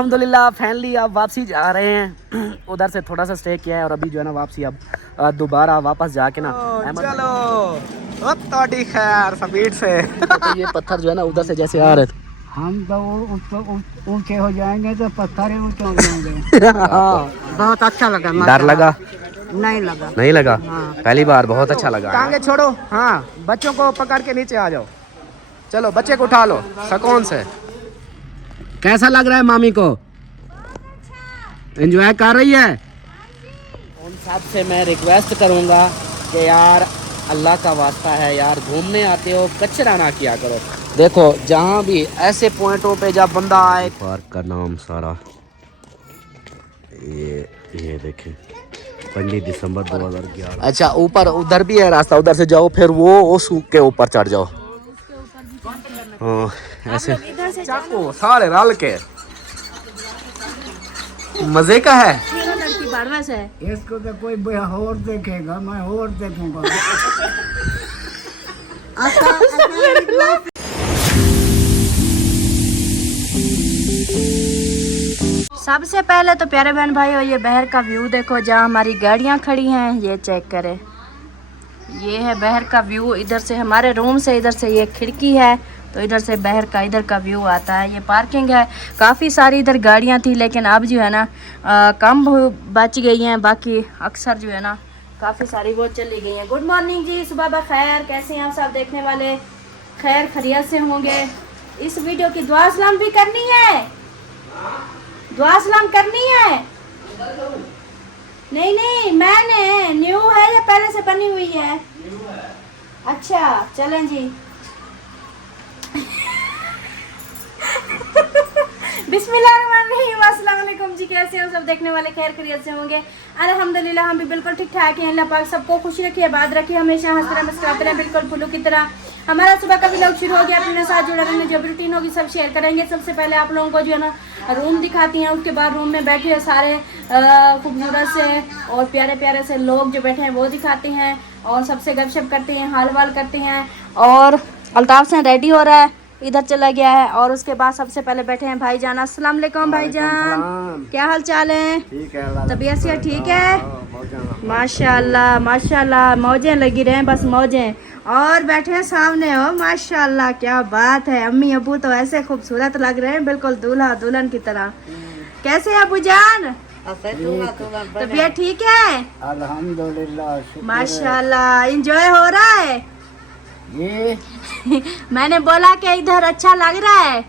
अल्हम्दुलिल्लाह फैमिली अब वापसी जा रहे हैं। उधर से थोड़ा सा स्टे किया है और अभी जो है ना वापसी अब दोबारा वापस जाके ना चलो तो खैर स्पीड से तो ये पत्थर जो है ना उधर से जैसे आ रहे थे, हम तो ऊंचे हो जाएंगे तो पत्थर ही ऊंचे हो जाएंगे। हाँ। बहुत अच्छा लगा। डर लगा? नहीं लगा। हाँ। पहली बार बहुत अच्छा लगा। टांगे छोड़ो, हाँ बच्चों को पकड़ के नीचे आ जाओ। चलो बच्चे को उठा लो सुकून से। कैसा लग रहा है मामी को? एंजॉय कर रही है? उन सब से मैं रिक्वेस्ट करूंगा कि यार अल्लाह का वास्ता है यार, घूमने आते हो कचरा ना किया करो। देखो जहाँ भी ऐसे पॉइंटों पे जब बंदा आए, पार्क का नाम सारा ये देखें 15 दिसंबर 2011। अच्छा ऊपर उधर भी है रास्ता, उधर से जाओ फिर वो सूख के ऊपर चढ़ जाओ। हाँ ऐसे चाकू सारे रल के मजे का है। इसको तो कोई और देखेगा, मैं और देखूंगा। सबसे पहले तो प्यारे बहन भाई ये बहर का व्यू देखो, जहाँ हमारी गाड़ियाँ खड़ी हैं ये चेक करें। ये है बहर का व्यू। इधर से हमारे रूम से इधर से ये खिड़की है तो इधर से बहर का इधर का व्यू आता है। ये पार्किंग है, काफ़ी सारी इधर गाड़ियाँ थी लेकिन अब जो है ना कम बच गई हैं, बाकी अक्सर जो है ना काफ़ी सारी वो चली गई हैं। गुड मॉर्निंग जी, सुबह बखैर, कैसे हैं आप सब देखने वाले? खैर खैरियत से होंगे। इस वीडियो की दुआ सलाम भी करनी है, दुआ सलाम करनी है। नहीं मैंने न्यू है या पहले से बनी हुई है? अच्छा चलें जी। बिस्मिल्लाहिर्रहमानिर्रहीम। अस्सलाम वालेकुम जी, कैसे हैं सब देखने वाले? खैर खैरियत से होंगे अल्हम्दुलिल्लाह। हम भी बिल्कुल ठीक ठाक हैं। अल्लाह पाक सबको खुश रखिए, आबाद रखिए, हमेशा हंसते रहे मुस्कुराते रहे, बिल्कुल फूलों की तरह। हमारा सुबह का व्लॉग शुरू हो गया, अपने साथ जुड़े रहने जो भी रूटीन होगी सब शेयर करेंगे। सबसे पहले आप लोगों को जो है ना रूम दिखाती हैं, उसके बाद रूम में बैठे सारे खूबसूरत से और प्यारे प्यारे से लोग जो बैठे हैं वो दिखाते हैं और सबसे गपशप करते हैं, हाल वाल करते हैं। और अल्ताफ से रेडी हो रहा है, इधर चला गया है। और उसके बाद सबसे पहले बैठे हैं भाईजान। अस्सलाम वालेकुम भाईजान, क्या हाल चाल है? ठीक है, तबीयत से ठीक है? माशाल्लाह माशाल्लाह, मौजें लगी रहे, बस मौजें। और बैठे हैं सामने हो, माशाल्लाह क्या बात है। अम्मी अबू तो ऐसे खूबसूरत लग रहे हैं, बिल्कुल दूल्हा दुल्हन की तरह। कैसे है अबू जान? तबीयत ठीक है? अल्हम्दुलिल्लाह माशाल्लाह, एंजॉय हो रहा है? ये मैंने बोला कि इधर अच्छा लग रहा है।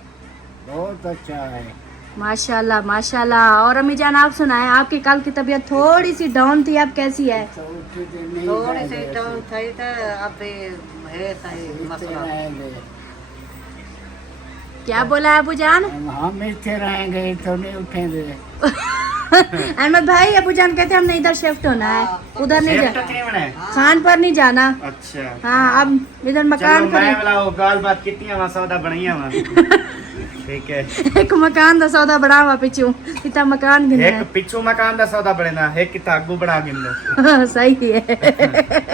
बहुत अच्छा है माशाल्लाह माशाल्लाह। और अम्मी जान आप सुनाएं, आपकी कल की तबीयत थोड़ी सी डाउन थी, अब कैसी है? थोड़ी सी डाउन थी तो अब है सही मसला। क्या बोला है अबू जान? हम इससे रहेंगे तो नहीं उठेंगे। अहमद भाई अबू जान कहते हैं हमने इधर शिफ्ट होना है, उधर नहीं जाना, खान पर नहीं जाना। अच्छा हाँ अब इधर मकान ठीक है। एक मकान दा सौदा बड़ा हुआ पिछू इतना मकान गिन एक पिछू मकान दा सौदा बड़ेना एक किता आगू बड़ा गिन है। सही है।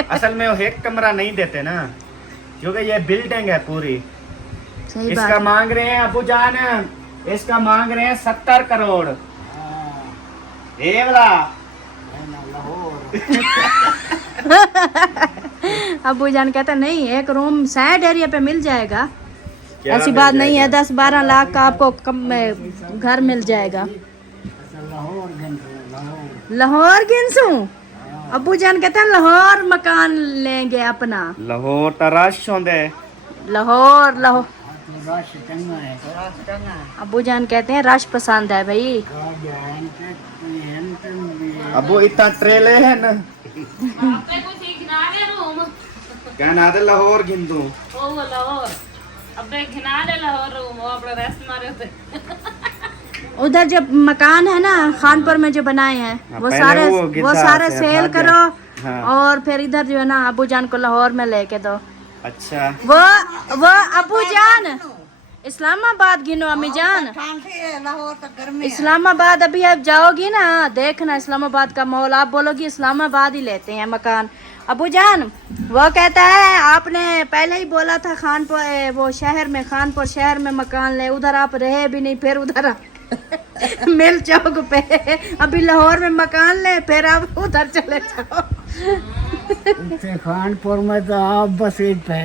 असल में वो एक कमरा नहीं देते ना, क्योंकि ये बिल्डिंग है पूरी। सही इसका बात मांग रहे हैं अबू जान, इसका मांग रहे हैं 70 करोड़। ये वाला अबू जान कहता नहीं, एक रूम साइड एरिया पे मिल जाएगा, ऐसी बात नहीं है। 10-12 लाख का आपको कम में घर मिल जाएगा। लाहौर गिनसू? अबू जान कहते हैं लाहौर मकान लेंगे अपना। लाहौर तराश होंदे, लाहौर लाहौर। रश चंगा है। अबू जान कहते हैं रश पसंद है भाई। अबू इतना ट्रेले है ना क्या ना दे लाहौर गिन दूं उधर जो मकान है ना खानपुर में जो बनाए हैं वो सारे सेल करो। हाँ। और फिर इधर जो है ना अबू जान को लाहौर में लेके दो। अच्छा वो अबू जान इस्लामाबाद गिनो अम्मी जान। लाहौर तक गर्मी है। इस्लामाबाद अभी आप जाओगी ना देखना इस्लामाबाद का माहौल, आप बोलोगी इस्लामाबाद ही लेते हैं मकान। अबू जान वो कहता है आपने पहले ही बोला था खानपुर वो शहर में, खानपुर शहर में मकान ले, उधर आप रहे भी नहीं, फिर उधर मिल चौक पे। अभी लाहौर में मकान ले, फिर आप उधर चले जाओ। उससे खानपुर में तो आप बस ईद पे।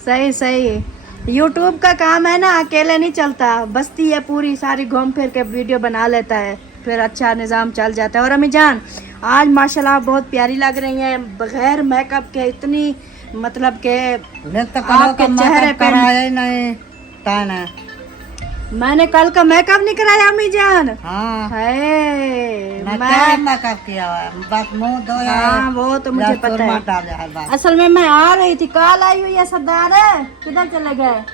सही सही। यूट्यूब का काम है ना, अकेले नहीं चलता, बस्ती है पूरी सारी घूम फिर के वीडियो बना लेता है, फिर अच्छा निज़ाम चल जाता है। और अम्मी जान आज माशाल्लाह बहुत प्यारी लग रही हैं, बगैर मेकअप के इतनी, मतलब के आपके चेहरे पे नहीं ताना। मैंने कल का मेकअप नहीं कराया अम्मी जान। हाँ मैं मेकअप किया हुआ है, बस मुंह धोया है, हाँ वो तो मुझे पता है। डाला है बस। असल में मैं आ रही थी, कॉल आई हुई है सरदार है, किधर चले गए?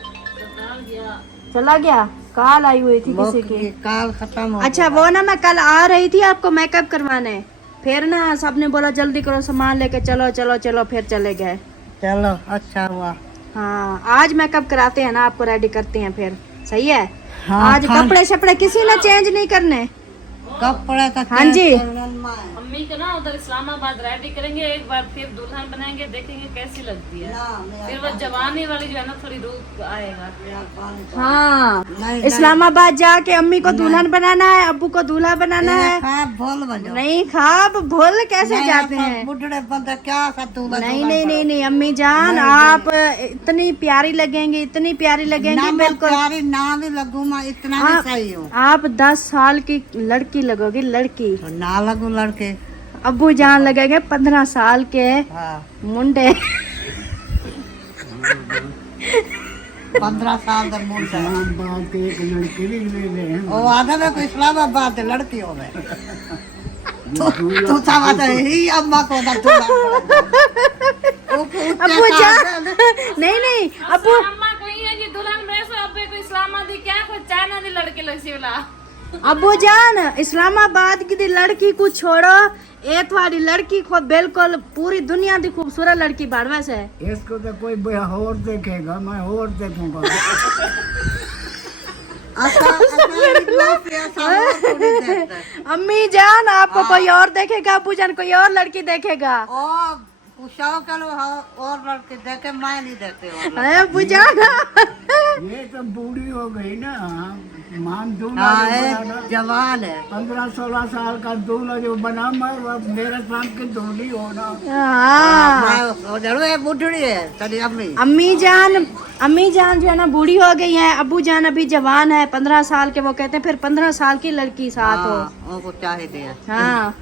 चला गया, कॉल आई हुई थी किसी की। काल खत्म हो अच्छा वो ना मैं कल आ रही थी आपको मेकअप करवाने, फिर ना सबने बोला जल्दी करो सामान लेके चलो चलो चलो, फिर चले गए। चलो अच्छा हुआ। हाँ आज मेकअप कराते हैं ना, आपको रेडी करते हैं फिर, सही है। हाँ, आज कपड़े शपड़े किसी ने चेंज नहीं करने। कपड़े का हाँ जी। मम्मी को ना उधर इस्लामाबाद रेडी करेंगे, एक बार फिर दुल्हन बनाएंगे, देखेंगे कैसी लगती है, फिर वो जवानी वाली जो है ना थोड़ी रूप आएगा। हाँ इस्लामाबाद जाके अम्मी को दुल्हन बनाना है, अब्बू को दूल्हा बनाना है। भूल बनो नहीं खाब भूल कैसे जाते हैं? बुढ़े बंदे क्या नहीं नहीं नहीं नहीं अम्मी जान आप इतनी प्यारी लगेंगी, इतनी प्यारी लगेंगी, बिल्कुल ना भी लगू मैं इतना भी सही हूँ। आप 10 साल की लड़की लगोगी, लड़की। ना लगू लड़के। अब्बू जान लगेंगे 15 साल के हाँ। मुंडे। 15 साल का मुंडा। इस्लामाबाद के एक लड़की भी ले गए हैं। वो आधा में कोई इस्लामाबाद से लड़की हो गए। तू समझ ही अम्मा को ना तू। अब्बू जान नहीं नहीं अब्बू अम्मा कोई है जी दुल्हन में से अब्बे को इस्लामाबादी क्या कोई चाइना दी लड़के लगी वाला। अब्बू जान इस्लामाबाद की दी लड़की को छोड़ो, ये तुम्हारी लड़की को बिल्कुल पूरी दुनिया की खूबसूरत लड़की बाड़वा से। इसको तो कोई और देखेगा, मैं और देखूंगा। अम्मी जान आपको कोई और देखेगा, अब्बू जान कोई और लड़की देखेगा। और लड़के देखे मैं नहीं देखते। अरे अब्बू जान ये तो बूढ़ी हो गई ना, मान दूल्हा हाँ, जो बना ना, जवान है। 15-16 साल का दूल्हा जो बना, मैं मेरे साथ की दूल्ही होना। हाँ बुढ़ी है तेरी अम्मी। अम्मी जान जो है ना बूढ़ी हो गई है, अब्बू जान अभी जवान है 15 साल के, वो कहते हैं फिर 15 साल की लड़की साथ हो। उनको चाहिए। हाँ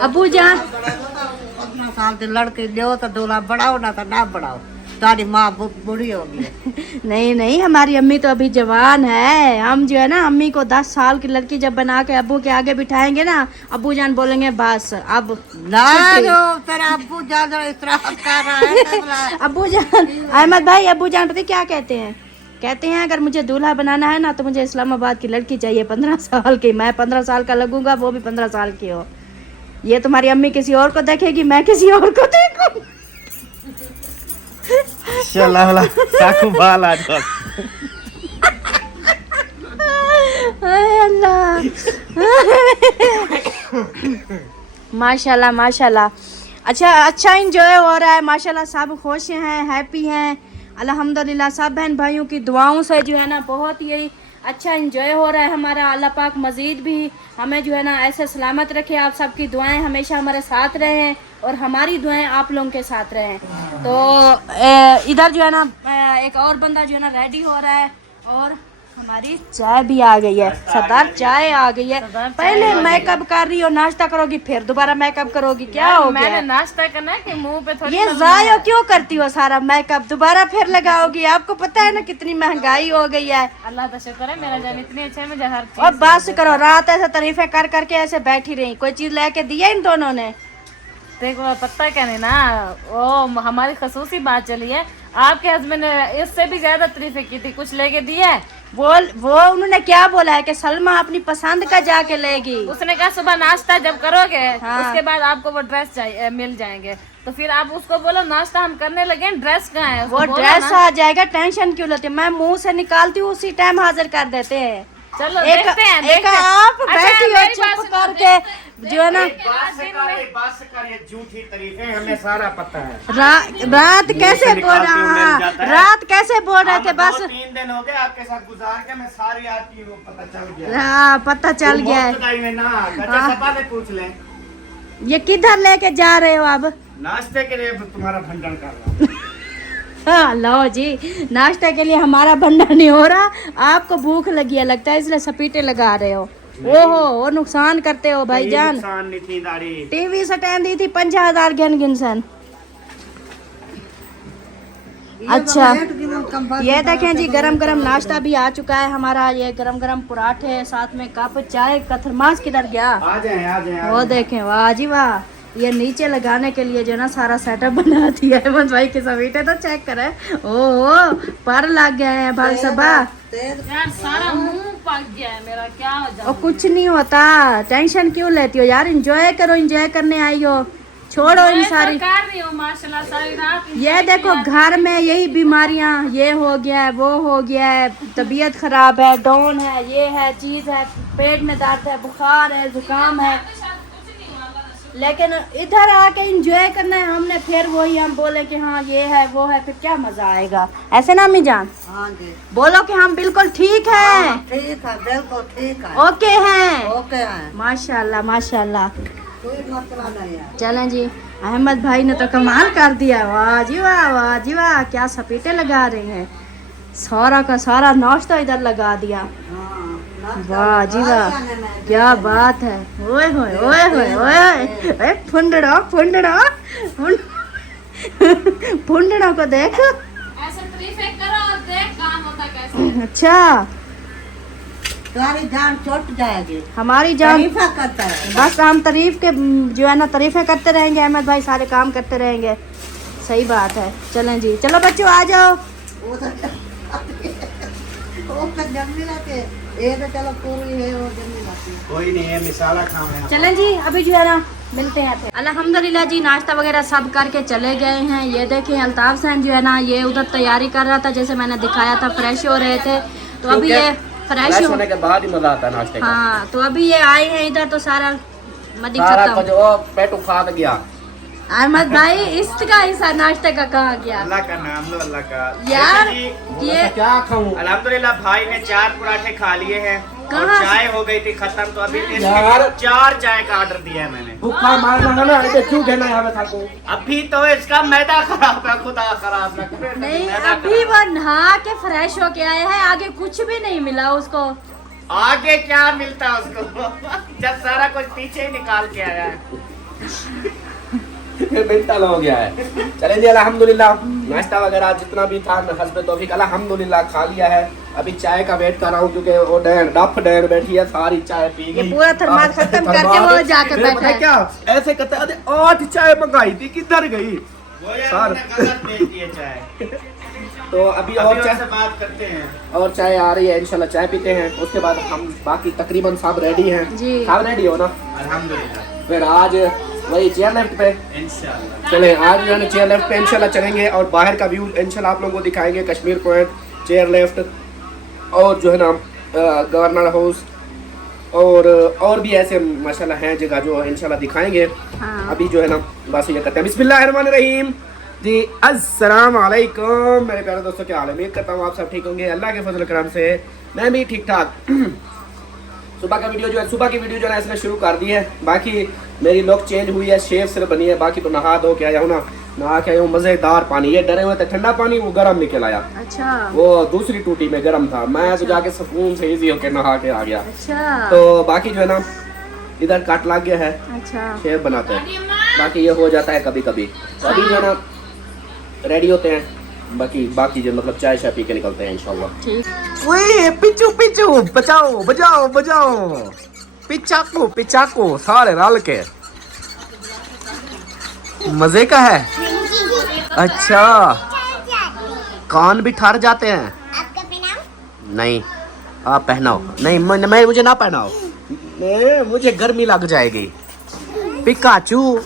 अब्बू जान 15 साल के लड़के दो तो दूल्हा बढ़ाओ ना तो ना बढ़ाओ, तारी माँ बूढ़ी होगी। नहीं नहीं हमारी अम्मी तो अभी जवान है, हम जो है ना अम्मी को 10 साल की लड़की जब बना के अब्बू के आगे बिठाएंगे ना, अब्बू जान बोलेंगे बस अब ना जो तेरा अब्बू ज्यादा इतराफ कर रहा है। अब्बू जान अहमद भाई अब्बू जान पता क्या कहते हैं? कहते हैं अगर मुझे दूल्हा बनाना है ना तो मुझे इस्लामाबाद की लड़की चाहिए 15 साल की, मैं 15 साल का लगूंगा, वो भी 15 साल की हो। ये तुम्हारी अम्मी किसी और को देखेगी, मैं किसी और को देखूं। चला वाला साकू बाल आज कल। हाय अल्लाह। माशाल्लाह माशाल्लाह। अच्छा इंजॉय हो रहा है माशाल्लाह, सब खुश हैं, हैप्पी हैं अल्हम्दुलिल्लाह। सब बहन भाइयों की दुआओं से जो है ना बहुत ही अच्छा इंजॉय हो रहा है हमारा। अल्लाह पाक मज़ीद भी हमें जो है ना ऐसे सलामत रखे, आप सबकी दुआएं हमेशा हमारे साथ रहें और हमारी दुआएं आप लोगों के साथ रहें। तो इधर जो है ना एक और बंदा जो है ना रेडी हो रहा है, और हमारी चाय भी आ गई है। सरदार चाय आ गई है। पहले मेकअप कर रही हो, नाश्ता करोगी, फिर दोबारा मेकअप करोगी, क्या हो गया? मैंने नाश्ता करना है कि मुंह पे थोड़ी ये जाया क्यों करती हो सारा मेकअप, दोबारा फिर लगाओगी? आपको पता है ना कितनी महंगाई हो गई है। अल्लाह का शुक्र है मेरा जान इतनी अच्छा है, मुझे हर चीज। और बस करो, रात ऐसे तारीफें कर करके ऐसे बैठी रही, कोई चीज लेके दिया इन दोनों ने? देखो पता क्या नहीं ना, वो हमारी खसूसी बात चली है, आपके हस्बैंड ने इससे भी ज्यादा तारीफें की थी, कुछ लेके दिया है। वो उन्होंने क्या बोला है कि सलमा अपनी पसंद का जाके लेगी। उसने कहा सुबह नाश्ता जब करोगे हाँ। उसके बाद आपको वो ड्रेस चाहिए मिल जाएंगे, तो फिर आप उसको बोलो नाश्ता हम करने लगे, ड्रेस कहाँ है? वो ड्रेस आ जाएगा, टेंशन क्यों लेते? मैं मुंह से निकालती हूँ उसी टाइम हाजिर कर देते हैं। चलो एक देखते हैं एक देखते हैं। आप अच्छा, बैठी हो मेरी बात चुप सुनो, करके जो है ना बस कर ये झूठी तारीफें हमें सारा पता है। रात कैसे से बोल निकालती हूँ, मिल जाता है। रात कैसे बोल रहे थे अब बस 2-3 दिन हो गए आपके साथ गुजार के, मैं सारी आती हूँ, पता चल गया। हाँ पता चल तुम गया बहुत है। में ना अच्छा सपा से पूछ ले। ये किधर लेके जा रहे हो अब? नाश्ते के लिए तुम्हारा भंडन कर रहा हूँ। हाँ लो जी, नाश्ते के लिए हमारा भंडार नहीं हो रहा, आपको भूख लगी है लगता है इसलिए सपीटे लगा रहे हो। ओहो वो नुकसान करते हो भाईजान। नुकसान नहीं थी दाढ़ी। टीवी सटैन दी थी 50,000 गिनसन। अच्छा ये देखें जी, गरम गरम नाश्ता भी आ चुका है हमारा। ये गरम गरम पराठे, साथ में कप चाय। कथरमास किधर गया? आ जाए आ जाए। वो देखें, वाह जी वाह, ये नीचे लगाने के लिए जो ना सारा सेटअप बना दिया है। हेमंत भाई के समीटे तो चेक करे, ओहो पर लग गए हैं भाई सबा। यार सारा मुंह पक गया है मेरा, क्या हो और जाए। कुछ नहीं होता, टेंशन क्यों लेती हो यार? एंजॉय करो, एंजॉय करने आई हो, छोड़ो इन सारी। कर रही हूँ माशाल्लाह सारी रात। ये देखो घर में यही बीमारियां, ये हो गया है, वो हो गया है, तबीयत खराब है, डाउन है, ये है, चीज है, पेट में दर्द है, बुखार है, जुकाम है। लेकिन इधर आके एंजॉय करना है हमने, फिर वही हम बोले कि हाँ ये है वो है, फिर क्या मजा आएगा? ऐसे ना अम्मी जान? हाँ जी बोलो कि हम बिल्कुल ठीक है, ठीक है, बिल्कुल ठीक है, ओके हैं। ओके है, माशाल्लाह माशाल्लाह। कोई मसला नहीं है। चलें जी, अहमद भाई ने तो कमाल कर दिया। वाह जी वाह, वाह जी वाह, क्या सपीटे लगा रहे हैं। सारा का सारा नाश्ता इधर लगा दिया। हाँ, वाह जी वाह, क्या बात है। ओए होए ओए होए ओए, फुंडड़ा फुंडड़ा फुंडड़ा को देख। ऐसे तारीफें करो और देख काम होता कैसे। अच्छा तुम्हारी जान छूट जाएगी, हमारी जान तारीफा करता है। बस हम तारीफ के जो है ना तारीफें करते रहेंगे, अहमद भाई सारे काम करते रहेंगे। सही बात है। चलें जी, चलो बच्चों आ जाओ। वो तो जमी लाते, ये तो चलो पूरी है, वो जमी लाती है। कोई नहीं है, मिसाला खाओ। चलें जी, अभी जो है ना मिलते हैं फिर। अल्हम्दुलिल्लाह जी, नाश्ता वगैरह सब करके चले गए हैं। ये देखें अल्ताफ सैन जो है ना, ये उधर तैयारी कर रहा था, जैसे मैंने दिखाया था, फ्रेश हो रहे थे। तो अभी ये फ्रेश होने के बाद ही मजा आता है नाश्ते का। हाँ, तो अभी ये आए हैं इधर, तो सारा मदी सारा खत्म। जो पेट उखाड़ गया। अहमद भाई इसका हिस्सा नाश्ते का कहाँ गया? अल्लाह का नाम लो, अल्लाह का। यार देखो जी, ये क्या खाऊं? अल्हम्दुलिल्लाह भाई ने 4 पराठे खा लिए हैं और कहाँ? चाय हो गई थी खत्म, तो अभी यार। 4 चाय का ऑर्डर दिया है मैंने। भूखा मारना है ना, इसे क्यों कहना है हमें खाको? अभी तो इसका मैदा खराब है, खुदा खराब ना करे। नहीं, मैदा अभी खराब। वो नहा के फ्रेश होके आया है, आगे कुछ भी नहीं मिला उसको। आगे क्या मिलता है उसको जब सारा कुछ पीछे ही निकाल के आया है। मेंटल हो गया है। चलें जी, अल्हम्दुलिल्लाह नाश्ता वगैरह जितना भी था हस्बे तौफीक अल्हम्दुलिल्लाह खा लिया है। अभी चाय का वेट कर रहा हूँ, क्योंकि वो डैन बैठी है, सारी चाय पी गई। ये पूरा थर्मास खत्म करके वो जाके फिर बैठा पता है। क्या ऐसे कहते हैं, अरे 8 चाय मंगाई थी, किधर गई? वो यार सर। हमने गलत भेज दिए चाय। तो अभी अभी और चाय उनसे बात करते हैं। और चाय आ रही है, इंशाल्लाह चाय पीते हैं। उसके बाद हम बाकी तकरीबन सब रेडी हैं। जी। सब रेडी हो ना? अल्हम्दुलिल्लाह फिर आज वही चेयर लेफ्ट पे इंशाल्लाह। चले, आज जो है चेयर लेफ्ट पे इंशाल्लाह चलेंगे, और बाहर का व्यू इंशाल्लाह आप लोगों को दिखाएंगे। कश्मीर पॉइंट, चेयर लेफ्ट, और जो है ना गवर्नर हाउस, और भी ऐसे माशाल्लाह हैं जगह जो इंशाल्लाह दिखाएंगे। हाँ। अभी जो है ना बस ये करते हैं। बिस्मिल्लाहिर्रहमानिर्रहीम जी, अस्सलाम वालेकुम मेरे प्यारे दोस्तों, क्या हाल है? उम्मीद करता हूँ आप सब ठीक होंगे। अल्लाह के फजल करम से मैं भी ठीक ठाक। सुबह की वीडियो जो है इसने शुरू कर दी है। बाकी मेरी लुक चेंज हुई है, शेव सिर्फ बनी है, बाकी तो नहा धो के आया हूँ ना, नहा के आया हूँ। मज़ेदार पानी, ये डरे हुए थे ठंडा पानी, वो गर्म निकल आया। अच्छा वो दूसरी टूटी में गर्म था, मैं तो जाके सुकून से इजी होके नहा के आ गया। अच्छा तो बाकी जो है ना इधर कट लग गया है, अच्छा शेव बनाते हैं, बाकी ये हो जाता है कभी कभी। तो अभी जो है ना रेडी होते हैं, बाकी जो मतलब चाय शाय पी के निकलते हैं इंशाल्लाह। ठीक। ओए पिचू बजाओ बजाओ बजाओ, पिचाको सारे रल के मजे का है। अच्छा, कान भी ठर जाते हैं। आपका पहनाओ? नहीं, आप पहनाओ। नहीं, मैं मुझे ना पहनाओ, मुझे गर्मी लग जाएगी। पिकाचू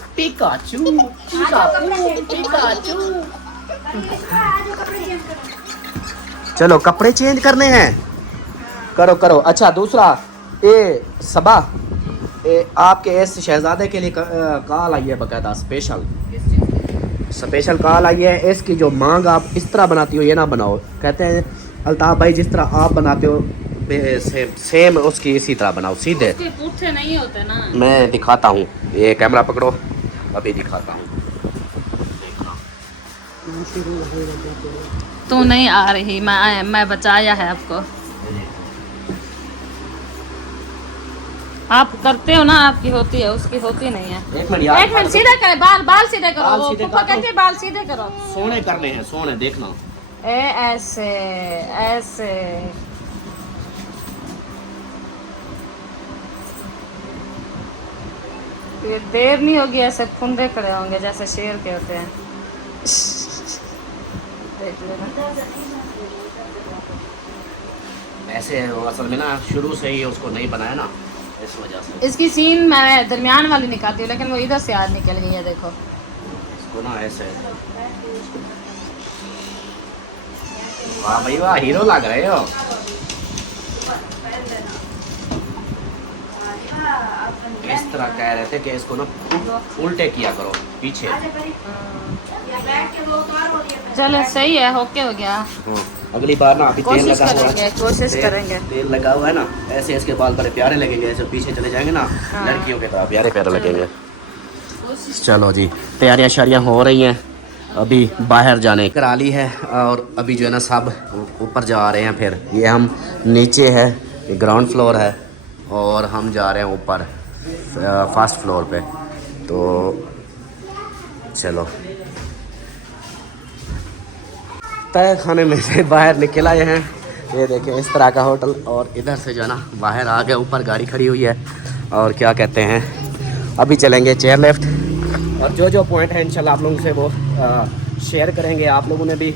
चलो कपड़े चेंज करने हैं। करो करो। अच्छा दूसरा, ये सबा, ये आपके इस शहजादे के लिए कॉल आई है बकायदा, स्पेशल कॉल आई है। इसकी जो मांग आप इस तरह बनाती हो ये ना बनाओ। कहते हैं अल्ताफ़ भाई जिस तरह आप बनाते हो सेम उसकी इसी तरह बनाओ, सीधे। उसके पुट्ठे नहीं होते ना। मैं दिखाता हूँ, ये कैमरा पकड़ो, अभी दिखाता हूँ। तू नहीं आ रही, मैं बचाया है आपको। आप करते हो ना, आपकी होती है, उसकी होती नहीं है। एक मिनट यार, एक मिनट, सीधा करे, बाल सीधे करो। बाल वो सीधे फूफा कर दो। कहते हैं बाल सीधे करो। सोने करने हैं, सोने देखना। ऐसे ऐसे ये देर नहीं होगी, ऐसे फुंदे खड़े होंगे जैसे शेर के होते हैं। देख लेना। ऐसे वो असल में ना शुरू से ही उसको नहीं बनाया ना, इस वजह से। इसकी सीन मैं दरमियान वाली निकालती हूँ, लेकिन वो इधर से आज निकल गई है, देखो। इसको ना ऐसे, वाह भाई वाह, हीरो लग रहे हो। इस तरह कह रहे थे कि इसको ना उल्टे किया करो पीछे। चलो सही है, ओके हो गया। अगली बार ना अभी तेल कोशिश लगा हुआ करेंगे, है, कोशिश करेंगे। तेल लगा हुआ है ना, ऐसे इसके बाल बड़े प्यारे लगेंगे, ऐसे पीछे चले जाएंगे ना, लड़कियों के तरह प्यारे प्यारे लगेंगे। चलो जी, तैयारियां शारियां हो रही हैं, अभी बाहर जाने करा ली है, और अभी जो है ना सब ऊपर जा रहे हैं। फिर ये हम नीचे है, ग्राउंड फ्लोर है, और हम जा रहे हैं ऊपर फर्स्ट फ्लोर पे। तो चलो, तय खाने में से बाहर निकल आए हैं। ये देखें इस तरह का होटल, और इधर से जो है ना बाहर आ गए, ऊपर गाड़ी खड़ी हुई है। और क्या कहते हैं, अभी चलेंगे चेयर लिफ्ट, और जो पॉइंट है इंशाल्लाह आप लोगों से वो शेयर करेंगे। आप लोगों ने भी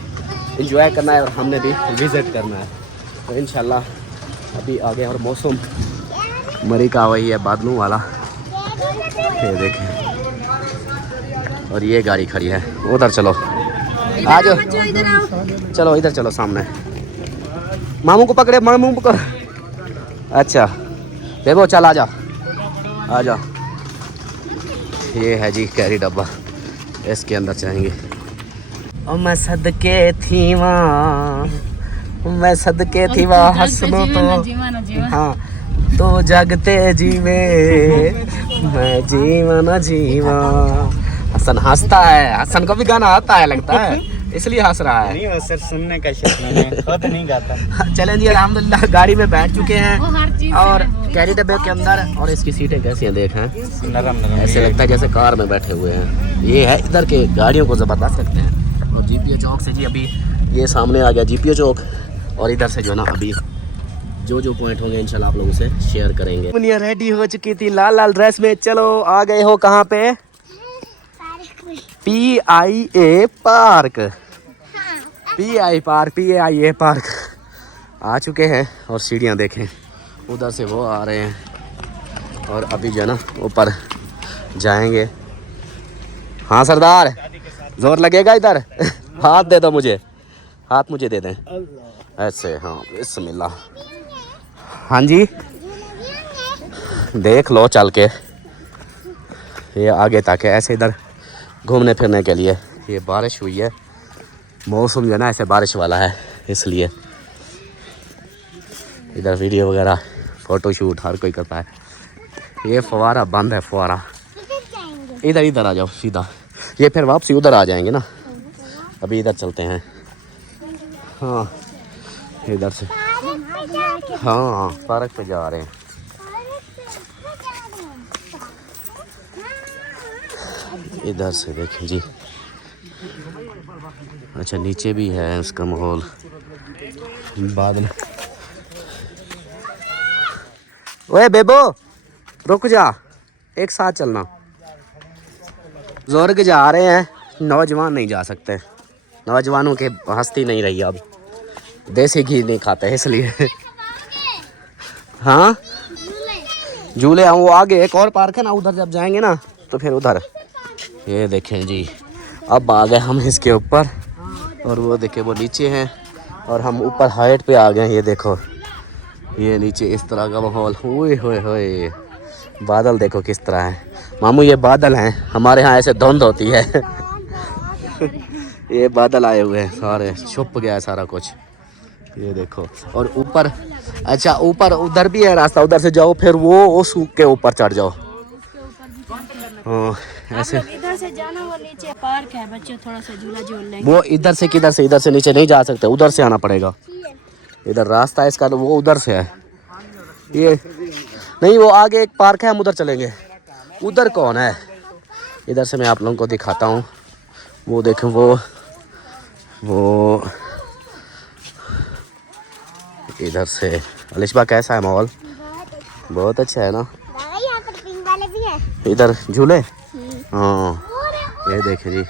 एंजॉय करना है और हमने भी विज़िट करना है, तो इंशाल्लाह अभी आगे। और मौसम मरी का वही है, बादलों वाला, ये देखें। और ये गाड़ी खड़ी है उधर, चलो आ जाओ, चलो इधर चलो सामने। मामू को पकड़े, मामू को पकड़। अच्छा देखो, चल आ जा, आ जा। ये है जी कैरी डब्बा, इसके अंदर चाहेंगे। और मैं सदके थी वहाँ, मैं सदके थी वहाँ, हंसनो तो हाँ तो जगते जीवे, मैं जीवा न जीवा। हसन हंसता है, हसन को भी गाना आता है लगता है, इसलिए हंस रहा है। नहीं वो सिर्फ सुनने का शौक है, खुद नहीं गाता। चलें जी, अल्हम्दुलिल्लाह गाड़ी में बैठ चुके हैं और कैरी डब्बे के अंदर। और इसकी सीटें कैसी हैं देखें, नरम नरम, ऐसे लगता है जैसे कार में बैठे हुए हैं। ये है इधर के गाड़ियों को ज़बरदस्त लगते हैं। और जीपीओ चौक से जी अभी ये सामने आ गया जीपीओ चौक, और इधर से जो ना अभी जो पॉइंट होंगे इंशाल्लाह आप लोगों से शेयर करेंगे। मुनिया रेडी हो चुकी थी लाल लाल ड्रेस में। चलो आ गए हो कहाँ पे, PIA पार्क, PIA पार्क आ चुके हैं। और सीढ़ियाँ देखें, उधर से वो आ रहे हैं, और अभी जो है ना ऊपर जाएंगे। हाँ सरदार, जोर लगेगा इधर। हाथ दे दो मुझे, हाथ मुझे दे दें ऐसे। हाँ बिस्मिल्लाह। हाँ जी, देख लो चल के, ये आगे तक है ऐसे इधर घूमने फिरने के लिए। ये बारिश हुई है, मौसम जो है ना ऐसे बारिश वाला है, इसलिए इधर वीडियो वगैरह फ़ोटो शूट हर कोई करता है। ये फवारा बंद है, फवारा। इधर आ जाओ सीधा, ये फिर वापसी उधर आ जाएंगे ना। अभी इधर चलते हैं, हाँ इधर से, हाँ पार्क पे जा रहे हैं। इधर से देखें जी। अच्छा नीचे भी है उसका माहौल, बाद में। ओए बेबो रुक जा, एक साथ चलना। बुजुर्ग जा रहे हैं, नौजवान नहीं जा सकते, नौजवानों के हस्ती नहीं रही अब, देसी घी नहीं खाते इसलिए। हाँ झूले, हम वो आगे एक और पार्क है ना, उधर जब जाएंगे ना तो फिर उधर। ये देखें जी, अब आ गए हम इसके ऊपर, और वो देखें वो नीचे हैं, और हम ऊपर हाइट पे आ गए हैं। ये देखो ये नीचे इस तरह का माहौल, ओए होए होए। बादल देखो किस तरह है मामू, ये बादल हैं, हमारे यहाँ ऐसे धुंध होती है। ये बादल आए हुए हैं सारे, छुप गया है सारा कुछ, ये देखो। और ऊपर, अच्छा ऊपर उधर भी है रास्ता, उधर से जाओ फिर वो उस के ऊपर चढ़ जाओ। हाँ ऐसे इधर से जाना, वो नीचे पार्क है, बच्चे थोड़ा सा झूला झूल लेंगे। वो इधर से किधर से, इधर से नीचे नहीं जा सकते, उधर से आना पड़ेगा। इधर रास्ता है इसका, वो उधर से है। ये नहीं, वो आगे एक पार्क है, हम उधर चलेंगे। उधर कौन है, इधर से मैं आप लोगों को दिखाता हूँ। वो देखो वो इधर से। अलिशबा कैसा है माहौल? बहुत अच्छा है ना। दादा यहाँ पर पिंक वाले भी हैं। इधर झूले, हाँ ये देखे जी।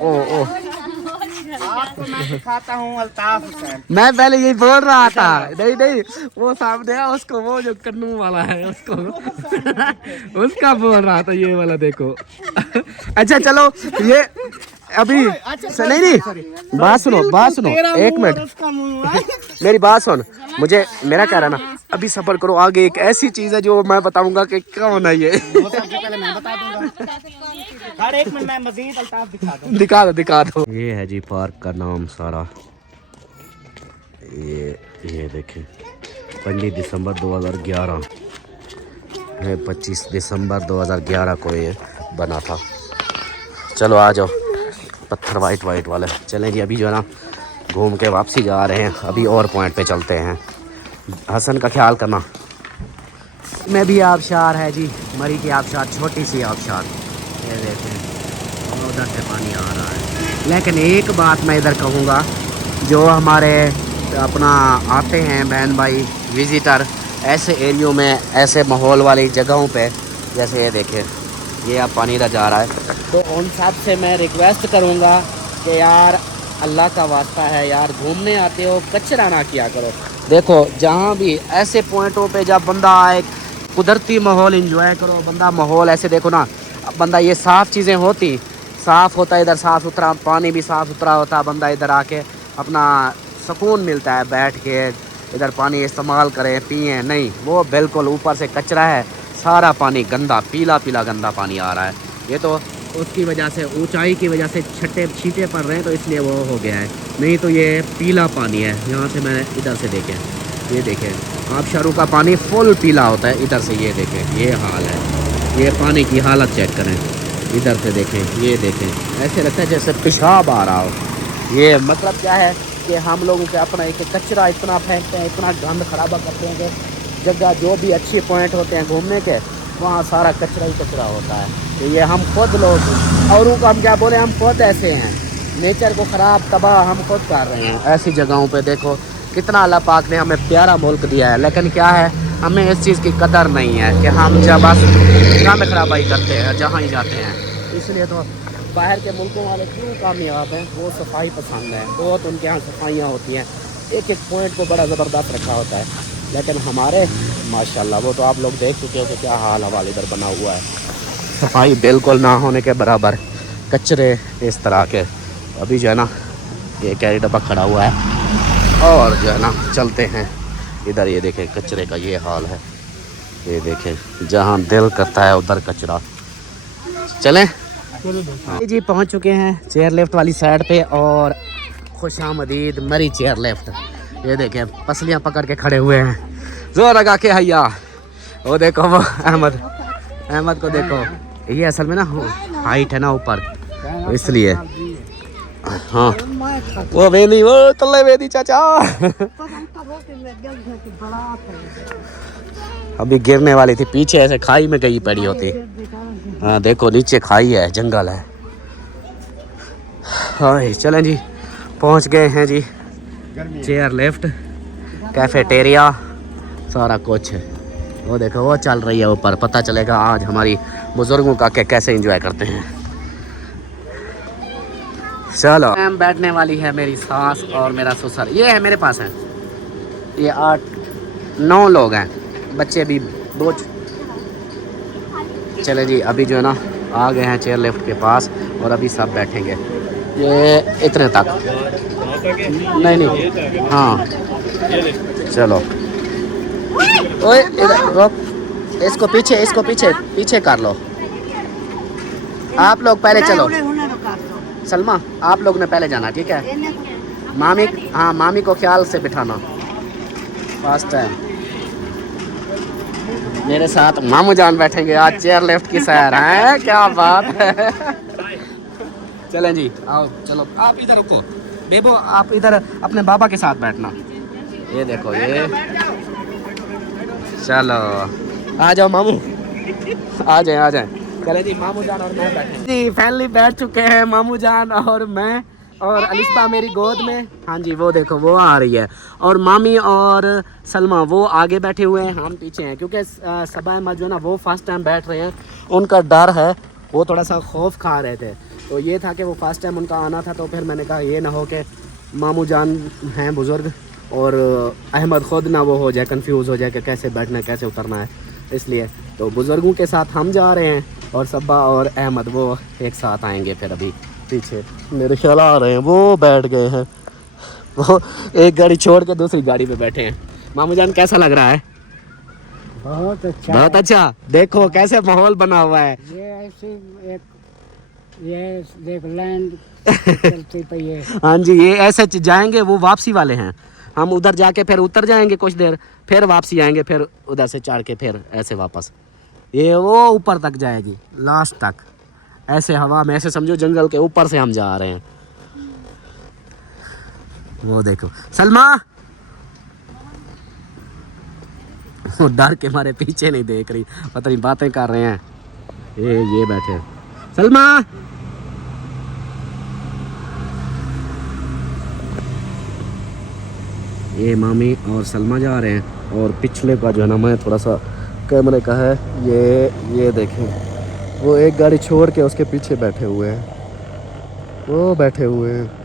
ओ आपको मैं दिखाता हूँ अल्ताफ हुसैन। मैं पहले यही बोल रहा था, नहीं वो सामने है उसको, वो जो कन्नू वाला है उसको उसका बोल रहा था, ये वाला देखो। अच्छा चलो, ये अभी नहीं बात सुनो एक मिनट, मेरी बात सुन। मुझे मेरा कह रहा ना, अभी सफर करो, आगे एक ऐसी चीज है जो मैं बताऊंगा कि कौन है ये। पहले मैं बता दूंगा, हर एक में मैं मजीद अल्ताफ दिखा दो। ये है जी पार्क का नाम सारा। ये देखें, 15 दिसंबर 2011 है, 25 दिसंबर 2011 को ये बना था। चलो आ जाओ, पत्थर वाइट वाले चलें जी। अभी जो है ना घूम के वापसी जा रहे हैं, अभी और पॉइंट पे चलते हैं। हसन का ख्याल करना। में भी आबशार है जी, मरी की आबशार, छोटी सी आबशार, ये देखें उधर से पानी आ रहा है। लेकिन एक बात मैं इधर कहूँगा, जो हमारे अपना आते हैं बहन भाई विज़िटर ऐसे एरियो में, ऐसे माहौल वाली जगहों पे, जैसे ये देखें ये अब पानी इधर जा रहा है, तो उन सब से मैं रिक्वेस्ट करूँगा कि यार अल्लाह का वास्ता है यार, घूमने आते हो कचरा ना किया करो। देखो जहाँ भी ऐसे पॉइंटों पे जब बंदा आए, कुदरती माहौल एंजॉय करो। बंदा माहौल ऐसे देखो ना, बंदा ये साफ़ चीज़ें होती, साफ़ होता है इधर, साफ़ सुथरा पानी भी साफ़ सुथरा होता है, बंदा इधर आके अपना सुकून मिलता है, बैठ के इधर पानी इस्तेमाल करें, पिए। नहीं, वो बिल्कुल ऊपर से कचरा है, सारा पानी गंदा, पीला गंदा पानी आ रहा है। ये तो उसकी वजह से, ऊंचाई की वजह से छींटे पड़ रहे हैं, तो इसलिए वो हो गया है, नहीं तो ये पीला पानी है। यहाँ से मैं इधर से देखें, ये देखें आबशारों का पानी फुल पीला होता है। इधर से ये देखें, ये हाल है, ये पानी की हालत चेक करें, इधर से देखें, ये देखें, ऐसे लगता है जैसे पेशाब आ रहा हो। ये मतलब क्या है कि हम लोगों के अपना एक कचरा इतना फेंकते हैं, इतना गंद खराबा करते हैं कि जगह जो भी अच्छे पॉइंट होते हैं घूमने के, वहाँ सारा कचरा ही कचरा होता है। तो ये हम खुद लोग, औरों को हम क्या बोले, हम खुद ऐसे हैं, नेचर को ख़राब तबाह हम खुद कर रहे हैं। ऐसी जगहों पे देखो कितना अल्लाह पाक ने हमें प्यारा मुल्क दिया है, लेकिन क्या है, हमें इस चीज़ की कदर नहीं है कि हम जब बस गंद खराबाई करते हैं जहाँ ही जाते हैं। इसलिए तो बाहर के मुल्कों वाले क्यों कामयाब हैं, वो सफाई पसंद है, बहुत उनके यहाँ सफाइयाँ होती हैं, एक पॉइंट को बड़ा ज़बरदस्त रखा होता है। लेकिन हमारे माशाल्लाह वो तो आप लोग देख चुके हो कि क्या हाल हवाल इधर बना हुआ है, सफाई बिल्कुल ना होने के बराबर, कचरे इस तरह के। अभी जो है ना ये कैरी डब्बा खड़ा हुआ है, और जो है ना चलते हैं इधर। ये देखें कचरे का ये हाल है, ये देखें जहाँ दिल करता है उधर कचरा। चलें जी, पहुँच चुके हैं चेयर लिफ्ट वाली साइड पे, और खुशामदीद मरी चेयर लिफ्ट। ये देखें पसलियाँ पकड़ के खड़े हुए हैं, जोर लगा के हैया। वो देखो वो अहमद को देखो, ये असल में ना हाइट है ना ऊपर, इसलिए। हाँ वो वेदी, वो तल्ले वेदी चाचा अभी गिरने वाली थी, पीछे ऐसे खाई में गई पड़ी होती। हाँ देखो नीचे खाई है, जंगल है। हाँ चलें जी, पहुंच गए हैं जी चेयर लिफ्ट, कैफेटेरिया, सारा कुछ है। वो देखो वो चल रही है ऊपर, पता चलेगा आज हमारी बुजुर्गों का कैसे एंजॉय करते हैं। चलो मैम बैठने वाली है मेरी सास और मेरा ससुर, ये है मेरे पास है, ये 8-9 लोग हैं, बच्चे भी 2। चले जी, अभी जो है ना आ गए हैं चेयर लिफ्ट के पास और अभी सब बैठेंगे ये इतने तक। नहीं हाँ चलो। ओए इधर रुक, इसको पीछे पीछे कर लो। आप लोग पहले चलो। सलमा आप लोग ने पहले जाना, ठीक है? मामी, हाँ मामी को ख्याल से बिठाना फर्स्ट टाइम। मेरे साथ मामू जान बैठेंगे आज चेयर लिफ्ट की सैर है, क्या बात है। चलें जी, आओ चलो। आप इधर रुको बेबो, आप इधर अपने बाबा के साथ बैठना। ये देखो ये, चलो आ जाओ मामू, आ जाए। चले जी, मामू जान और मैं बैठे जी, फाइनली बैठ चुके हैं मामू जान और मैं, और अलिस्बा मेरी गोद में। हाँ जी वो देखो वो आ रही है, और मामी और सलमा वो आगे बैठे हुए हैं, हम पीछे हैं, क्योंकि सबा अहमद जो है ना वो फर्स्ट टाइम बैठ रहे हैं, उनका डर है, वो थोड़ा सा खौफ खा रहे थे। तो ये था कि वो फर्स्ट टाइम उनका आना था, तो फिर मैंने कहा ये ना हो कि मामू जान हैं बुज़ुर्ग और अहमद ख़ुद ना वो हो जाए, कंफ्यूज हो जाए कि कैसे बैठना कैसे उतरना है, इसलिए तो बुज़ुर्गों के साथ हम जा रहे हैं और सब्बा और अहमद वो एक साथ आएंगे। फिर अभी पीछे मेरे ख्याल आ रहे हैं, वो बैठ गए हैं, वो एक गाड़ी छोड़ के दूसरी गाड़ी पे बैठे हैं। मामू जान कैसा लग रहा है? बहुत अच्छा, बहुत अच्छा। देखो कैसे माहौल बना हुआ है। ये ऐसी एक ये देख लैंड चलती पई है। हाँ जी, ये ऐसे जाएंगे, वो वापसी वाले हैं। हम उधर जाके फिर उतर जाएंगे कुछ देर, फिर वापसी आएंगे, फिर उधर से चढ़ के फिर ऐसे वापस। ये वो ऊपर तक जाएगी लास्ट तक, ऐसे हवा में, ऐसे समझो जंगल के ऊपर से हम जा रहे हैं। वो देखो सलमा, वो डर के मारे पीछे नहीं देख रही, पता नहीं बातें कर रहे हैं। ये बैठे हैं। सलमा ये मामी और सलमा जा रहे हैं, और पिछले का जो है ना मैं थोड़ा सा कैमरे का है, ये देखें वो एक गाड़ी छोड़ के उसके पीछे बैठे हुए हैं, वो बैठे हुए हैं।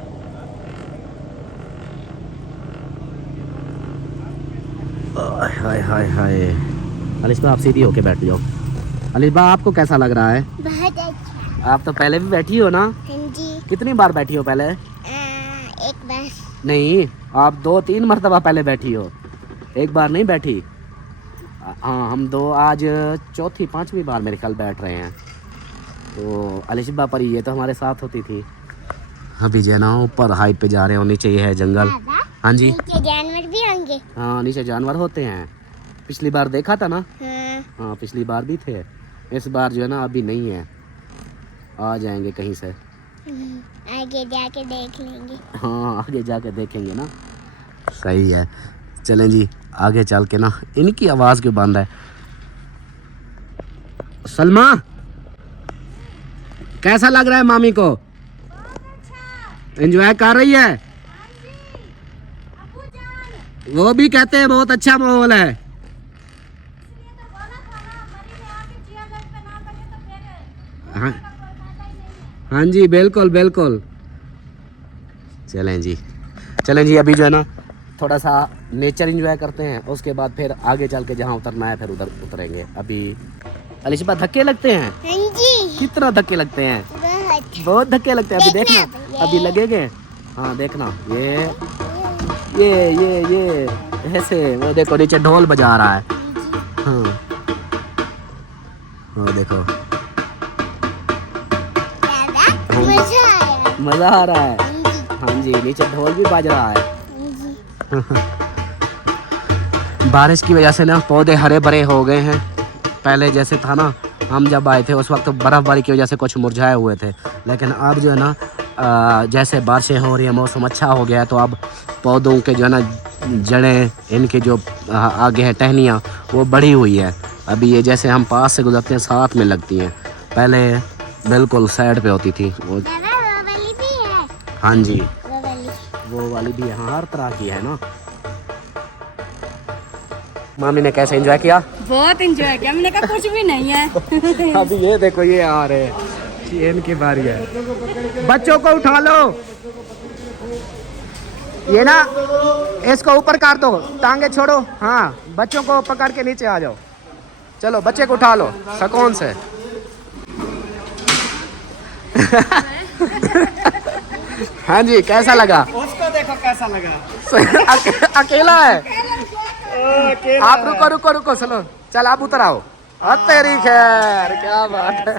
हाय हाय हाय। अलिस्बा आप सीधी होके बैठ जाओ। अलिस्बा आपको कैसा लग रहा है? बहुत अच्छा। आप तो पहले भी बैठी हो ना? हाँ जी। कितनी बार बैठी हो पहले? एक बार नहीं, आप 2-3 मरतबा पहले बैठी हो, एक बार नहीं बैठी। हाँ हम दो आज 4-5वीं बार मेरे ख्याल बैठ रहे हैं। तो अलिस्बा पर ये तो हमारे साथ होती थी। अभी जो है ना ऊपर हाइट पे जा रहे हो, नीचे ये है जंगल। हाँ जी, नीचे जानवर भी होंगे। हाँ नीचे जानवर होते हैं, पिछली बार देखा था ना। हाँ। हाँ पिछली बार भी थे, इस बार जो है ना अभी नहीं है, आ जाएंगे कहीं से। आगे जाके देख लेंगे। हाँ आगे जाके देखेंगे ना। सही है, चलें जी आगे चल के ना। इनकी आवाज़ क्यों बंद है? सलमा कैसा लग रहा है मामी को? एंजॉय कर रही है? वो भी कहते हैं बहुत अच्छा माहौल है। हाँ हाँ जी बिल्कुल बिल्कुल। चलें जी अभी जो है ना थोड़ा सा नेचर एंजॉय करते हैं, उसके बाद फिर आगे चल के जहाँ उतरना है फिर उधर उतरेंगे। अभी अलिस्बा धक्के लगते हैं? हाँ जी। कितना धक्के लगते हैं? बहुत धक्के लगते हैं। अभी देखना, अभी लगेंगे। हाँ देखना, ये ऐसे वो देखो नीचे ढोल बजा रहा है। हाँ वो देखो मजा आ रहा है। हाँ जी नीचे ढोल भी बज रहा है। बारिश की वजह से ना पौधे हरे भरे हो गए हैं। पहले जैसे था ना, हम जब आए थे उस वक्त बर्फ़बारी की वजह से कुछ मुरझाए हुए थे, लेकिन अब जो है ना जैसे बारिशें हो रही है, मौसम अच्छा हो गया है, तो अब पौधों के जो है ना जड़ें, इनके जो आगे हैं टहनियाँ, वो बढ़ी हुई है। अभी ये जैसे हम पास से गुजरते हैं साथ में लगती हैं, पहले बिल्कुल साइड पे होती थी वो। वाली भी है। हाँ जी वो वाली भी है, हाँ हर तरह की है ना। मामी ने कैसे एंजॉय किया? बहुत एंजॉय किया, मैंने कहा कुछ भी नहीं है। अभी ये देखो ये आ रहे हैं, ये इनकी बारी है। बच्चों को उठा लो, ये ना इसको ऊपर कर दो, टांगे छोड़ो। हाँ बच्चों को पकड़ के नीचे आ जाओ। चलो बच्चे को उठा लो सुकून से। हाँ जी, कैसा लगा? उसको देखो कैसा लगा। अकेला है। आप रुको रुको रुको, चलो चल आप उतर आओ। तेरी खैर, क्या बात है।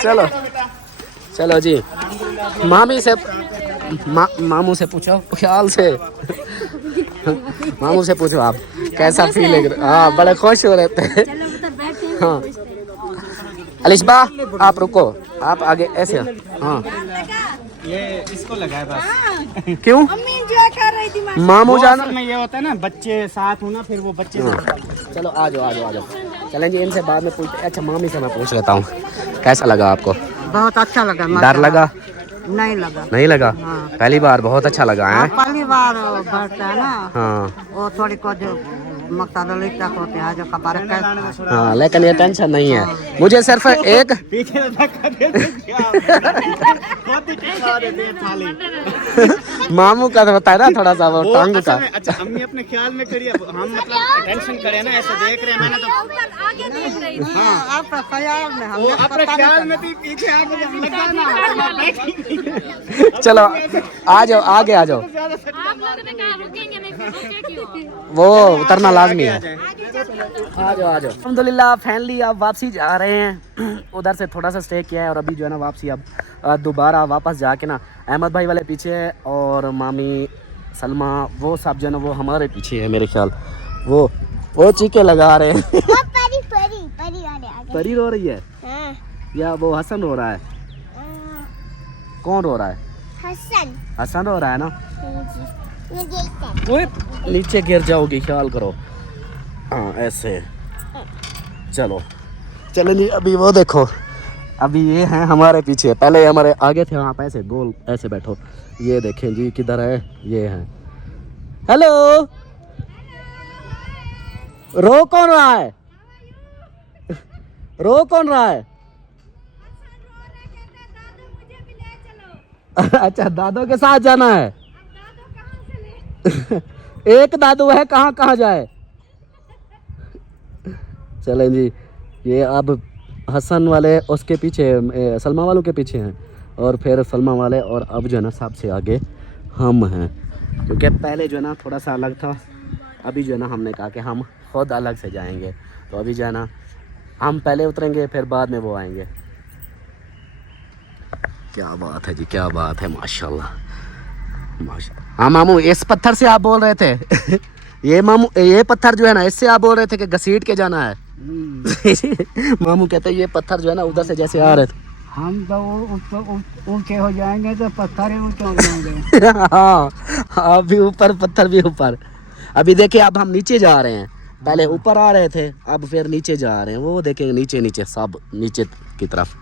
चलो चलो जी, मामी से मामू से पूछो, ख्याल से मामू से पूछो आप कैसा फील है। हाँ, बड़े खुश हो रहे थे। हाँ अलिशबा, आप रुको, आप आगे ऐसे। हाँ ये इसको लगा है बस। क्यों? मम्मी एंजॉय कर रही थी। मामू जाना में ये होता है ना, बच्चे साथ होना, फिर वो बच्चे चलो आ जाओ आ जाओ आ जाओ। चलें जी, इनसे बाद में पूछते। अच्छा मामी से मैं पूछ लेता हूँ, कैसा लगा आपको? बहुत अच्छा लगा। डर लगा? नहीं लगा। नहीं लगा? पहली बार बहुत अच्छा लगा है। पहली बार बढ़ता है ना, हाँ वो थोड़ी को जो मकसद तक होते हैं जो कबार हाँ, लेकिन ये टेंशन नहीं है मुझे। सिर्फ एक पीछे मामू का तो होता है ना थोड़ा सा वो टांग का। अच्छा अम्मी अपने ख्याल में करिए, हम मतलब टेंशन करें ना, ऐसे देख रहे हैं। मैंने तो आगे देख रही थी। आपका ख्याल में वो अपने ख्याल में भी पीछे आगे जब लगा ना। चलो आ जाओ, आगे आ जाओ। आप लोगों ने कहा रुकेंगे नहीं, फिर रुके क्यों? वो उतरना लाजमी है। आ जाओ आ जाओ। अल्हम्दुलिल्लाह फाइनली अब वापसी जा रहे हैं। उधर से थोड़ा सा स्टे किया है और अभी जो है ना वापसी अब दोबारा वापस जाके ना अहमद भाई वाले पीछे है और मामी सलमा वो सब जो है ना वो हमारे पीछे है मेरे ख्याल। वो चीखे लगा रहे हैं। वो परी परी परी वाले आ गए। परी रो रही है हाँ, या वो हसन रो रहा है? कौन रो रहा है? हसन। हसन रो रहा है ना। ये देखते हैं। ओए नीचे गिर जाओगी, ख्याल करो। हाँ ऐसे चलो चलो नहीं। अभी वो देखो, अभी ये हैं हमारे पीछे, पहले हमारे आगे थे। आप ऐसे गोल ऐसे बैठो। ये देखें जी किधर है, ये हैं। हेलो, रो कौन रहा है? रो कौन रहा है? अच्छा दादू के साथ जाना है। एक दादू है, कहाँ कहाँ जाए। चलें जी, ये अब हसन वाले उसके पीछे, सलमा वालों के पीछे हैं और फिर सलमा वाले, और अब जो है ना सबसे आगे हम हैं। क्योंकि पहले जो है ना थोड़ा सा अलग था, अभी जो है ना हमने कहा कि हम खुद अलग से जाएंगे। तो अभी जो है ना हम पहले उतरेंगे, फिर बाद में वो आएंगे। क्या बात है जी, क्या बात है, माशाल्लाह माशाल्लाह। हाँ मामू, इस पत्थर से आप बोल रहे थे। ये मामू, ये पत्थर जो है ना इससे आप बोल रहे थे कि घसीट के जाना है। मामू कहते हैं ये पत्थर जो है ना उधर से जैसे आ रहे थे। हम तो ऊंचे हो जाएंगे तो पत्थर ही ऊंचे हो जाएंगे। हाँ अभी ऊपर, पत्थर भी ऊपर। अभी देखिए अब हम नीचे जा रहे हैं, पहले ऊपर आ रहे थे अब फिर नीचे जा रहे हैं। वो देखेंगे नीचे नीचे सब नीचे की तरफ,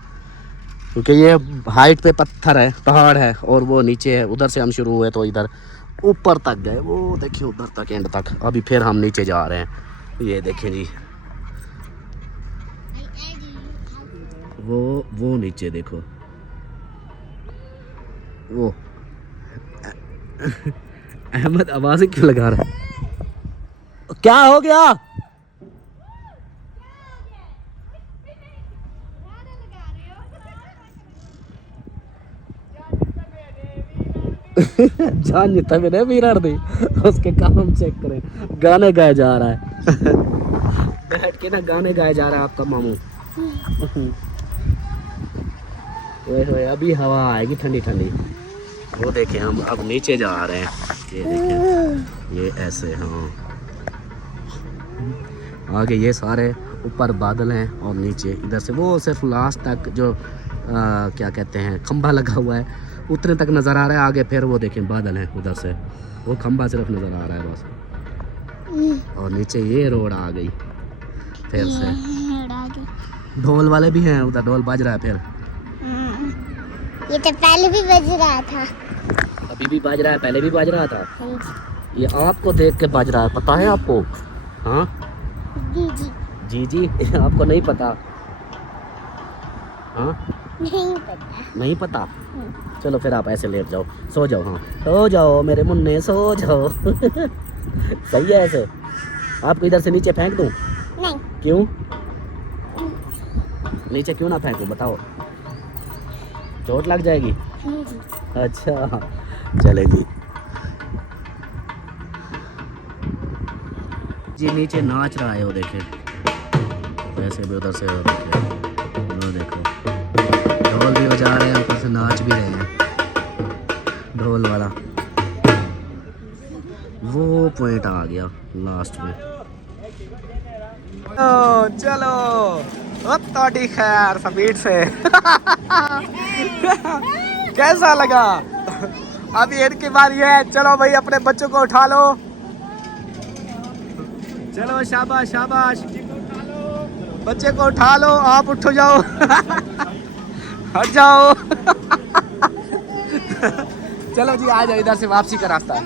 क्योंकि ये हाइट पे पत्थर है, पहाड़ है, और वो नीचे है। उधर से हम शुरू हुए तो इधर ऊपर तक गए, वो देखिए उधर तक एंड तक। अभी फिर हम नीचे जा रहे हैं। ये देखें जी, वो नीचे देखो, वो अहमद आवाज़ क्यों लगा रहा है? क्या हो गया? जान जितना मैंने वीरार दी उसके काम चेक करें। गाने गाए जा रहा है। बैठ के ना गाने गाए जा रहा है आपका मामू। ओए अभी हवा आएगी ठंडी ठंडी। वो देखें हम अब नीचे जा रहे हैं। ये देखें, ये ऐसे। हाँ आगे ये सारे ऊपर बादल हैं और नीचे इधर से वो सिर्फ लास्ट तक जो क्या कहते हैं खंभा लगा हुआ है उतने तक नज़र आ रहा है। आगे फिर वो देखें बादल हैं, उधर से वो खंभा सिर्फ नज़र आ रहा है बस। और नीचे ये रोड आ गई फिर से। ढोल वाले भी हैं उधर, ढोल बज रहा है फिर। ये तो पहले भी बज रहा था। अभी भी बज रहा है, पहले भी बज रहा था। ये आपको देख के बज रहा है, पता है आपको? हाँ जी जी आपको नहीं पता? हाँ नहीं पता। नहीं पता? चलो फिर आप ऐसे लेट जाओ, सो जाओ। हाँ सो जाओ मेरे मुन्ने, सो जाओ। सही है ऐसे? आपको इधर से नीचे फेंक दूँ? नहीं। क्यों नीचे क्यों ना फेंकूं बताओ? चोट लग जाएगी? अच्छा चलेगी जी। नीचे नाच रहा है वो, देखे वैसे भी उधर से वो देखे, वो देखो ढोल भी बजा रहे हैं, ऊपर से नाच भी रहे हैं ढोल वाला। वो पॉइंट आ गया लास्ट में। चलो तोड़ी खैर स्पीड से कैसा लगा? अभी इनकी बारी है। चलो भाई अपने बच्चों को उठा लो। चलो शाबाश शाबाश, बच्चे को उठा लो। आप उठो जाओ हट जाओ चलो जी आ जाओ, इधर से वापसी का रास्ता है।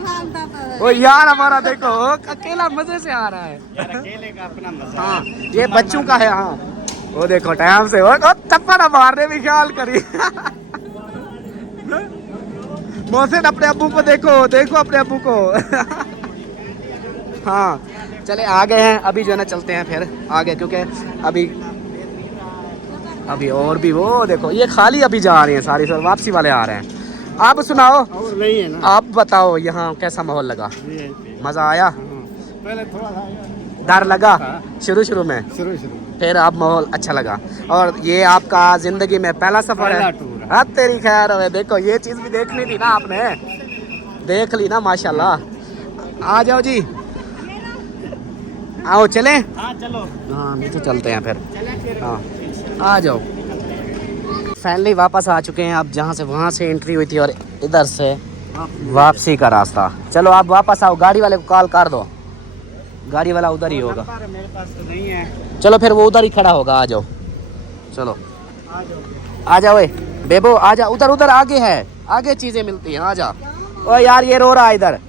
ओ यार हमारा देखो अकेला मजे से आ रहा है अकेले का अपना मजा। हाँ ये बच्चों का है। हाँ वो देखो टाइम से वो थप्पड़ मारने भी ख्याल करी मोहसिन अपने अब्बू को देखो, देखो अपने अब्बू को हाँ चले आ गए हैं। अभी जो है ना चलते हैं फिर आगे, क्योंकि अभी और भी वो देखो ये खाली अभी जा रहे हैं सारी, सर वापसी वाले आ रहे हैं। आप सुनाओ, और नहीं है ना? आप बताओ यहाँ कैसा माहौल लगा? मजा आया? पहले थोड़ा डर लगा शुरू में, शुरू फिर अब माहौल अच्छा लगा। और ये आपका जिंदगी में पहला सफर है? हाँ तेरी खैर है। देखो ये चीज भी देखनी थी ना आपने, देख ली ना माशाल्लाह। आ जाओ जी, आओ चले। हाँ चलो। हाँ नीचे चलते हैं फिर। हाँ आ जाओ। फाइनली वापस आ चुके हैं। अब जहाँ से वहाँ से एंट्री हुई थी और इधर से वापसी का रास्ता। चलो आप वापस आओ, गाड़ी वाले को कॉल कर दो, गाड़ी वाला उधर ही होगा। मेरे पास तो नहीं है। चलो फिर वो उधर ही खड़ा होगा। आ जाओ, चलो आ जाओ। ए बेबो आ जा, उधर उधर आगे है, आगे चीजें मिलती हैं। आ जा। ओ यार ये रो रहा है इधर,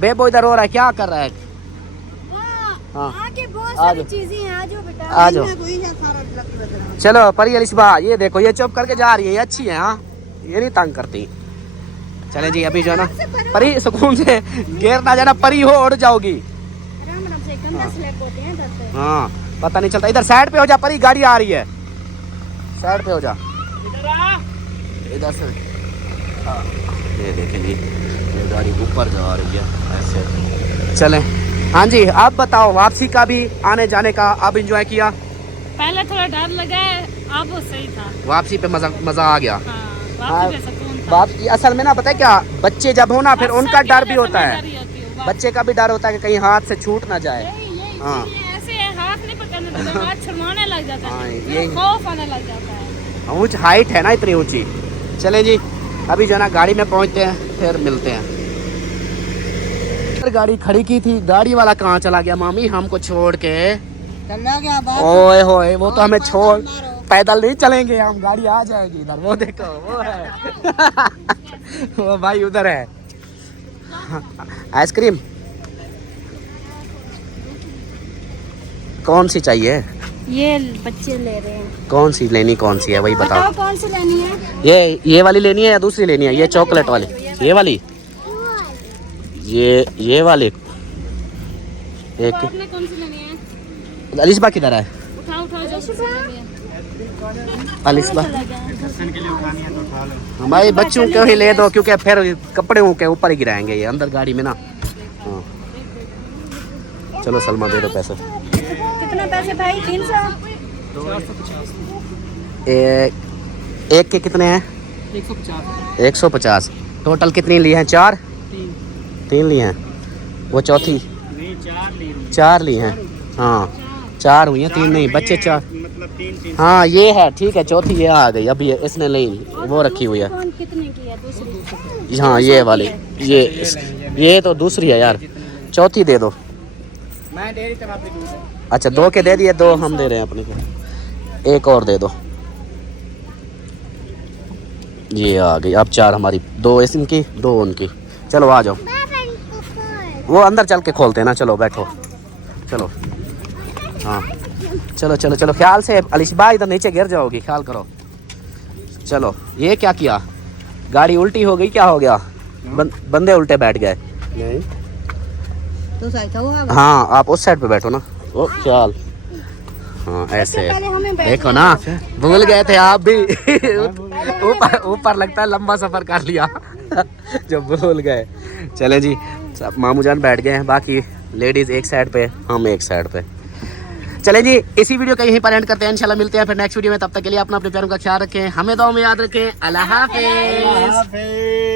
बेबो इधर रो रहा है, क्या कर रहा है? हाँ आगे बहुत आ सारी जाओ, चीजें हैं, आ जाओ बेटा। आ जाओ। चलो परी अलिशबा ये देखो ये चुप करके जा रही है, ये अच्छी है। हाँ ये नहीं तंग करती। चले जी अभी जो है ना परी सुकून से गिर ना जाना, परी हो उड़ जाओगी। आराम आराम से, गंदा स्लैब होते हैं इधर से। हाँ पता नहीं चलता। इधर साइड पे हो जा परी, गाड़ी आ रही है, साइड पे हो जा। इधर से हाँ ये देखें जी, ये गाड़ी ऊपर जा रही है ऐसे। चलें हाँ जी, आप बताओ वापसी का भी आने जाने का अब एंजॉय किया? पहले थोड़ा डर लगा है, अब वो सही था। वापसी पे मजा आ गया। हाँ, हाँ, वापसी पे सुकून था। वापसी असल में ना पता है क्या, बच्चे जब हो ना फिर और उनका सब डर भी जगह होता है, समझदारी होती है। बच्चे का भी डर होता है कि कहीं हाथ से छूट ना जाए। हाँ ऐसे हाथ नहीं पकड़ने देते, हाथ छुड़वाने लग जाता हाँ, है, ये खौफ आने लग जाता है। ऊंच हाइट है ना इतनी ऊंची। चले जी अभी जो ना गाड़ी में पहुंचते हैं, फिर मिलते हैं। गाड़ी खड़ी की थी, गाड़ी वाला कहाँ चला गया मामी हमको छोड़ के? चला गया बात। ओए होए वो तो हमें छोड़, पैदल नहीं चलेंगे हम, गाड़ी आ जाएगी इधर। वो देखो वो है वो भाई उधर है। आइसक्रीम कौन सी चाहिए? ये बच्चे ले रहे हैं। कौन सी लेनी, कौन सी है वही बताओ। कौन सी लेनी है? ये वाली लेनी है या दूसरी लेनी है? ये चॉकलेट वाली, ये वाली, ये वाली। एक आपने कौन सी लेनी है? अलिशबा किधर है? उठाओ उठाओ जो सी लेनी है। अलिशबा हमारे बच्चों को ही ले दो, क्योंकि फिर कपड़े के ऊपर ही गिराएंगे ये अंदर गाड़ी में ना। हाँ चलो सलमा दे दो पैसे। कितने पैसे भाई? 300। एक के कितने हैं? 150। टोटल कितनी ली हैं? 4 3 ली हैं। वो चौथी नहीं 4 ली हैं। हाँ 4 हुई हैं, 3 नहीं, बच्चे 4 मतलब 3 हाँ ये है ठीक है। चौथी ये आ गई अभी, इसने ली वो रखी हुई है। कौन कितने की है दूसरी? हाँ ये वाली, ये तो दूसरी है यार, चौथी दे दो। मैं दे रही थी अपनी दूसरी। अच्छा 2 के दे दिए, 2 हम दे रहे हैं अपने को, एक और दे दो। ये आ गई अब 4 हमारी, 2 इनकी 2 उनकी। चलो आ जाओ, वो अंदर चल के खोलते हैं ना। चलो बैठो, चलो हाँ चलो चलो चलो, ख्याल से अलिशबा इधर नीचे गिर जाओगी, ख्याल करो। चलो ये क्या किया, गाड़ी उल्टी हो गई, क्या हो गया? बंदे उल्टे बैठ गए। नहीं तू सही था वो। हाँ आप उस साइड पे बैठो ना। ओ ख्याल हाँ ऐसे पहले हमें बैठना देखो ना, भूल गए थे आप भी। ऊपर ऊपर लगता है लंबा सफर कर लिया जो भूल गए। चले जी, सब मामू जान बैठ गए हैं, बाकी लेडीज एक साइड पे, हम एक साइड पे। चले जी, इसी वीडियो का यहीं पर एंड करते हैं। इंशाल्लाह मिलते हैं फिर नेक्स्ट वीडियो में। तब तक के लिए अपना अपने प्यारों का ख्याल रखें, हमें दुआ में याद रखें। अल्लाह हाफिज।